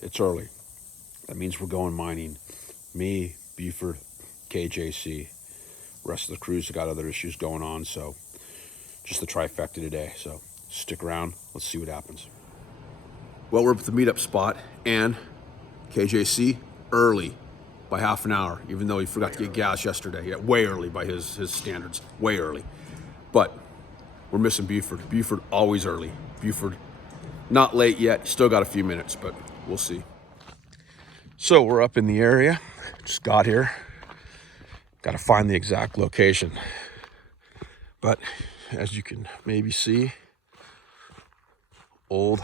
It's early. That means we're going mining. Me, Buford, KJC. Rest of the crews have got other issues going on, so just the trifecta today. So stick around. Let's see what happens. Well, we're up at the meetup spot, and KJC early by half an hour, even though he forgot to get gas yesterday. Yeah, way early by his standards, way early. But we're missing Buford. Buford always early. Buford not late yet. Still got a few minutes, but we'll see. So we're up in the area. Just got here. Got to find the exact location. But as you can maybe see, old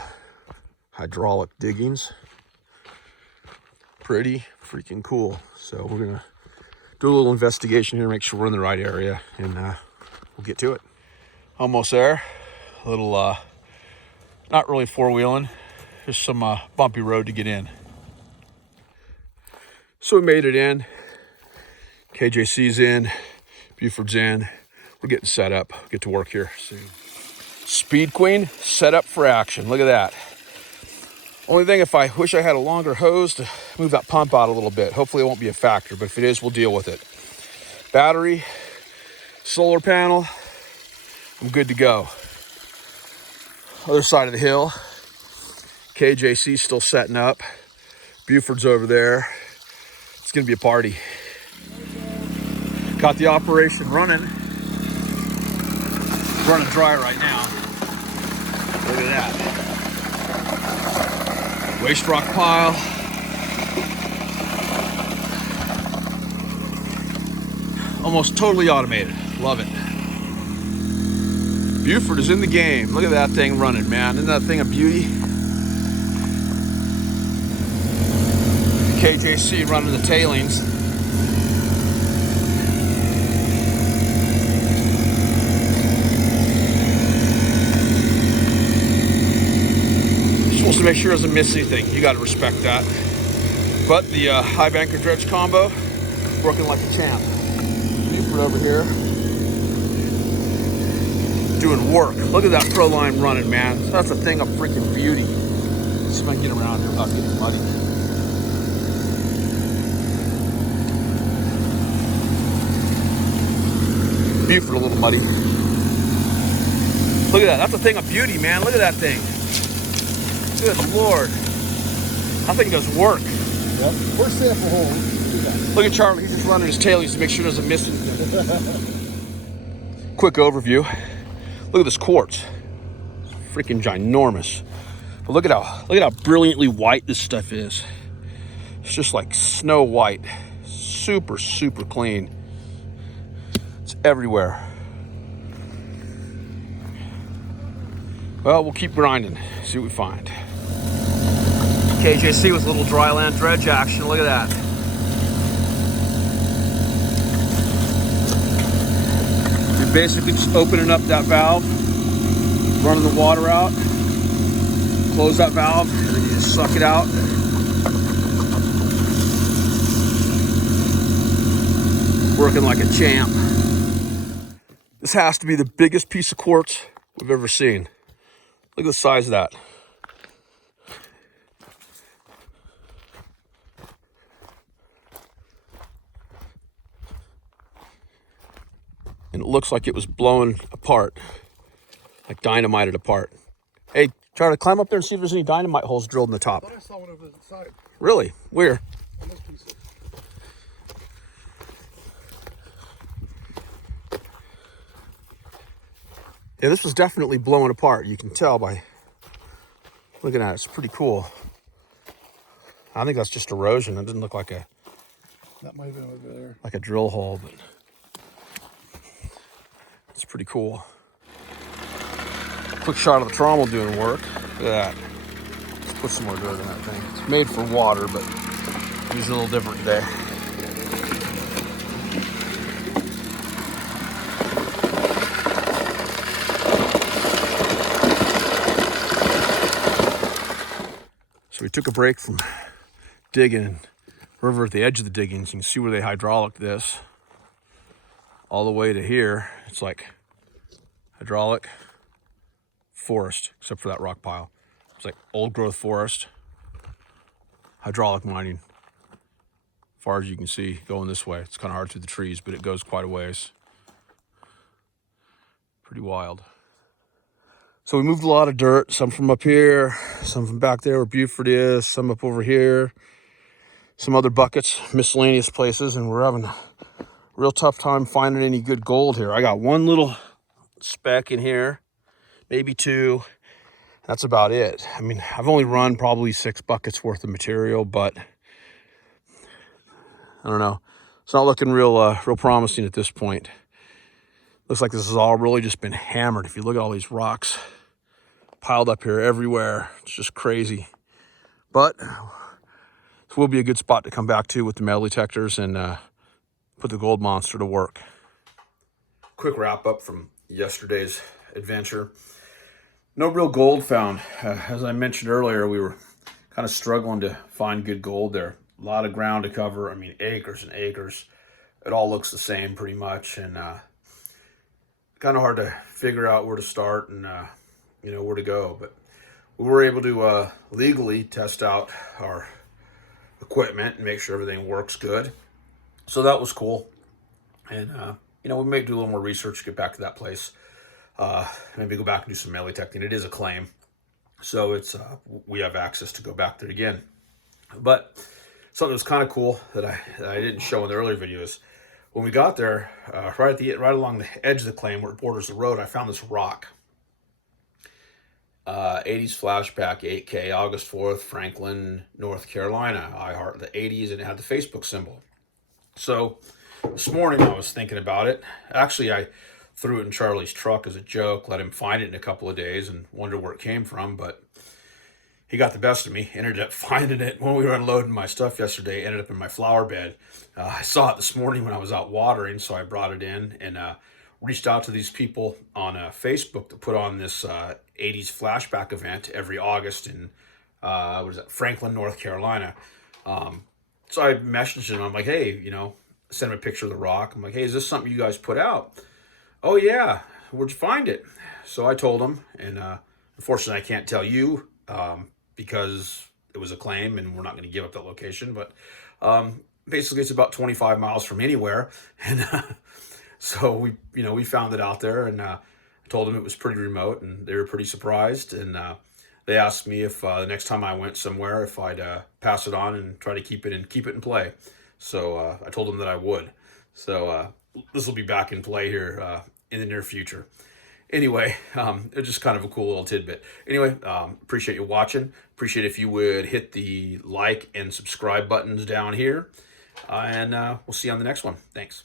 hydraulic diggings. Pretty freaking cool. So we're gonna do a little investigation here, make sure we're in the right area, and we'll get to it. Almost there. A little, not really four-wheeling, just some bumpy road to get in. So we made it in. KJC's in, Buford's in. We're getting set up. Get to work here soon. Speed Queen set up for action. Look at that. Only thing, if I wish I had a longer hose to move that pump out a little bit. Hopefully it won't be a factor, but if it is, we'll deal with it. Battery, solar panel, I'm good to go. Other side of the hill, KJC's still setting up. Buford's over there. It's gonna be a party. Got the operation running. It's running dry right now. Look at that. Waste rock pile. Almost totally automated. Love it. Buford is in the game. Look at that thing running, man. Isn't that thing a beauty? KJC running the tailings. Supposed to make sure it doesn't miss anything. You got to respect that. But the Highbanker dredge combo, working like a champ. Buford over here, doing work. Look at that pro line running, man. That's a thing of freaking beauty. Let's see if I can get around here without getting muddy. Buford a little muddy. Look at that. That's a thing of beauty, man. Look at that thing. Good Lord. That thing does work. Yep. First sample hole. Look at Charlie. He's just running his tailings to make sure he doesn't miss anything. Quick overview. Look at this quartz. It's freaking ginormous. But look at how brilliantly white this stuff is. It's just like snow white. Super, super clean. It's everywhere. Well, we'll keep grinding, see what we find. KJC with a little dry land dredge action. Look at that. You're basically just opening up that valve, running the water out, close that valve, and then you just suck it out. Working like a champ. This has to be the biggest piece of quartz we've ever seen. Look at the size of that. And it looks like it was blown apart, like dynamited apart. Hey, try to climb up there and see if there's any dynamite holes drilled in the top. I thought I saw one over the side. Really? Where? On this piece. Yeah, this was definitely blown apart. You can tell by looking at it. It's pretty cool. I think that's just erosion. It doesn't look like a That might have been over there. like a drill hole, but it's pretty cool. Quick shot of the trommel doing work. Look at that. Let's put some more dirt in that thing. It's made for water, but it's a little different today. So we took a break from digging. Over at the edge of the diggings, you can see where they hydraulic this all the way to here. It's like hydraulic forest, except for that rock pile. It's like old growth forest, hydraulic mining. As far as you can see, going this way. It's kind of hard through the trees, but it goes quite a ways. Pretty wild. So we moved a lot of dirt, some from up here, some from back there where Buford is, some up over here, some other buckets, miscellaneous places, and we're having a real tough time finding any good gold here. I got one little speck in here, maybe two. That's about it. I mean, I've only run probably 6 buckets worth of material, but I don't know. It's not looking real promising at this point. Looks like this has all really just been hammered. If you look at all these rocks piled up here everywhere, it's just crazy. But this will be a good spot to come back to with the metal detectors and put the gold monster to work. Quick wrap up from yesterday's adventure. No real gold found. As I mentioned earlier, we were kind of struggling to find good gold there. A lot of ground to cover. I mean, acres and acres. It all looks the same pretty much, and kind of hard to figure out where to start and where to go. But we were able to legally test out our equipment and make sure everything works good. So that was cool. And we may do a little more research, get back to that place. Maybe go back and do some melee detecting. It is a claim, so it's we have access to go back there again. But something that's kind of cool that I didn't show in the earlier videos. When we got there, right along the edge of the claim where it borders the road, I found this rock. 80s flashback 8K, August 4th, Franklin, North Carolina. I heart the 80s, and it had the Facebook symbol. So this morning I was thinking about it. Actually, I threw it in Charlie's truck as a joke, let him find it in a couple of days and wonder where it came from, but he got the best of me. Ended up finding it when we were unloading my stuff yesterday. Ended up in my flower bed. I saw it this morning when I was out watering, so I brought it in and reached out to these people on Facebook to put on this 80s flashback event every August in Franklin, North Carolina. So I messaged him. I'm like, hey, send him a picture of the rock. I'm like, hey, is this something you guys put out? Oh yeah, where'd you find it? So I told him, and unfortunately I can't tell you because it was a claim and we're not going to give up that location, but basically it's about 25 miles from anywhere, and so we found it out there, and I told them it was pretty remote, and they were pretty surprised, and they asked me if the next time I went somewhere if I'd pass it on and try to keep it in play. So I told them that I would. So this will be back in play here in the near future. Anyway, it's just kind of a cool little tidbit. Anyway, appreciate you watching. Appreciate if you would hit the like and subscribe buttons down here. And we'll see you on the next one. Thanks.